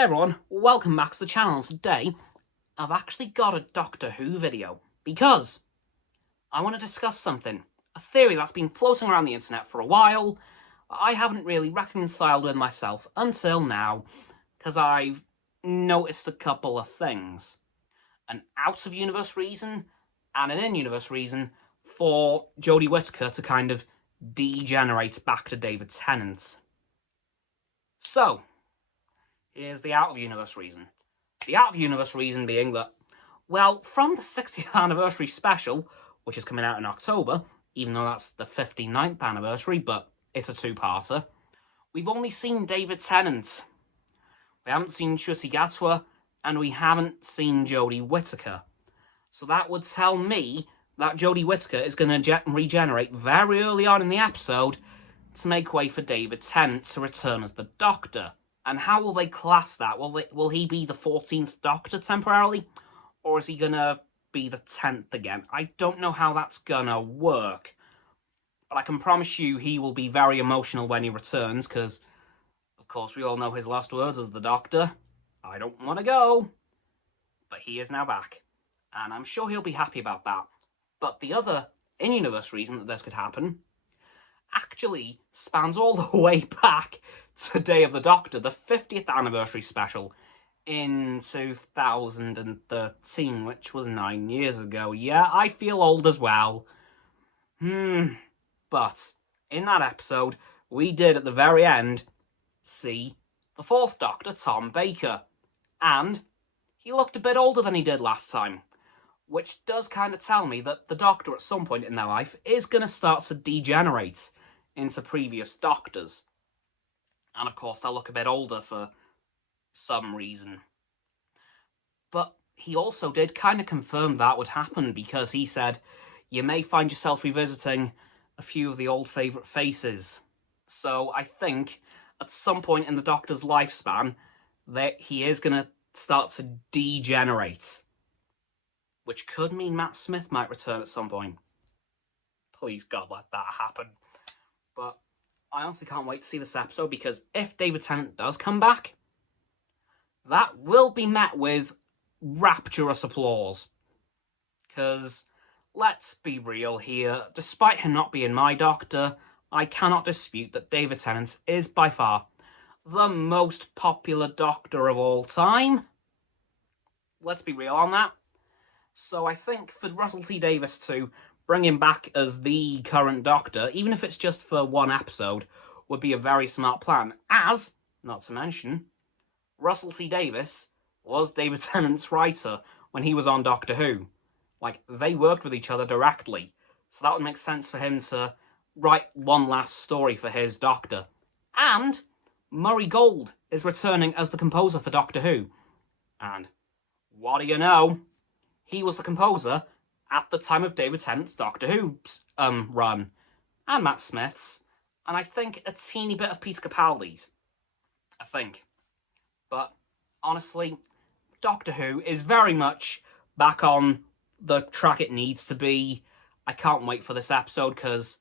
Hey everyone, welcome back to the channel. Today, I've actually got a Doctor Who video because I want to discuss something, a theory that's been floating around the internet for a while. I haven't really reconciled with myself until now because I've noticed a couple of things. An out-of-universe reason and an in-universe reason for Jodie Whittaker to kind of degenerate back to David Tennant. So, here's the out-of-universe reason. The out-of-universe reason being that, well, from the 60th anniversary special, which is coming out in October, even though that's the 59th anniversary, but it's a two-parter, we've only seen David Tennant. We haven't seen Ncuti Gatwa, and we haven't seen Jodie Whittaker. So that would tell me that Jodie Whittaker is going to regenerate very early on in the episode to make way for David Tennant to return as the Doctor. And how will they class that? Will he be the 14th Doctor temporarily? Or is he going to be the 10th again? I don't know how that's going to work. But I can promise you he will be very emotional when he returns, because, of course, we all know his last words as the Doctor. I don't want to go. But he is now back. And I'm sure he'll be happy about that. But the other in-universe reason that this could happen actually spans all the way back to Day of the Doctor, the 50th anniversary special in 2013, which was 9 years ago. Yeah, I feel old as well. But in that episode, we did at the very end see the 4th Doctor, Tom Baker, and he looked a bit older than he did last time, which does kind of tell me that the Doctor at some point in their life is going to start to degenerate into previous Doctors. And of course, they'll look a bit older for some reason. But he also did kind of confirm that would happen, because he said, you may find yourself revisiting a few of the old favourite faces. So I think at some point in the Doctor's lifespan, that he is going to start to degenerate. Which could mean Matt Smith might return at some point. Please God, let that happen. But I honestly can't wait to see this episode, because if David Tennant does come back, that will be met with rapturous applause. Because, let's be real here, despite him not being my Doctor, I cannot dispute that David Tennant is by far the most popular Doctor of all time. Let's be real on that. So I think for Russell T Davies to bring him back as the current Doctor, even if it's just for one episode, would be a very smart plan. As, not to mention, Russell T Davies was David Tennant's writer when he was on Doctor Who. Like, they worked with each other directly, so that would make sense for him to write one last story for his Doctor. And Murray Gold is returning as the composer for Doctor Who. And what do you know? He was the composer at the time of David Tennant's Doctor Who run, and Matt Smith's, and I think a teeny bit of Peter Capaldi's. I think. But honestly, Doctor Who is very much back on the track it needs to be. I can't wait for this episode, because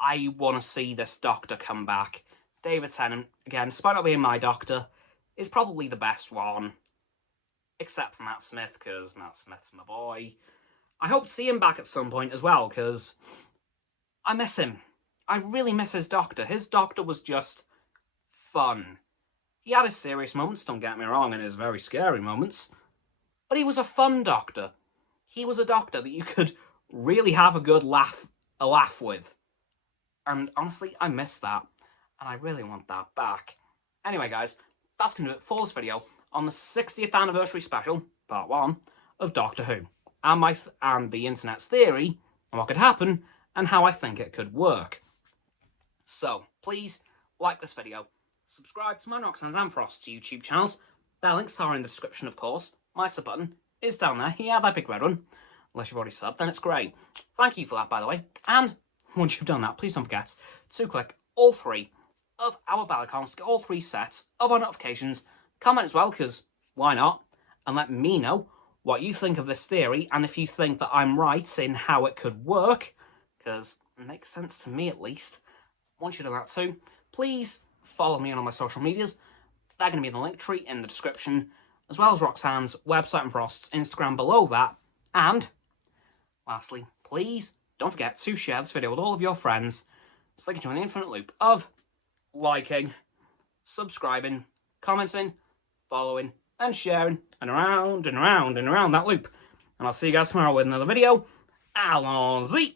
I want to see this Doctor come back. David Tennant, again, despite not being my Doctor, is probably the best one. Except for Matt Smith, because Matt Smith's my boy. I hope to see him back at some point as well, because I miss him. I really miss his Doctor. His Doctor was just fun. He had his serious moments, don't get me wrong, and his very scary moments. But he was a fun Doctor. He was a Doctor that you could really have a good laugh with. And honestly, I miss that. And I really want that back. Anyway, guys, that's going to do it for this video on the 60th anniversary special, part 1, of Doctor Who, and the internet's theory on what could happen and how I think it could work. So, please like this video, subscribe to my Roxanne's and Frost's YouTube channels. Their links are in the description, of course. My sub button is down there. Yeah, that big red one. Unless you've already subbed, then it's great. Thank you for that, by the way. And once you've done that, please don't forget to click all 3 of our bell icons to get all 3 sets of our notifications. Comment as well, because why not? And let me know what you think of this theory, and if you think that I'm right in how it could work, because it makes sense to me at least. Once you've done that too, please follow me on all my social medias. They're going to be in the link tree in the description, as well as Roxanne's website and Frost's Instagram below that. And lastly, please don't forget to share this video with all of your friends so they can join the infinite loop of liking, subscribing, commenting, following, and sharing, and around and around and around that loop. And I'll see you guys tomorrow with another video. Allons-y!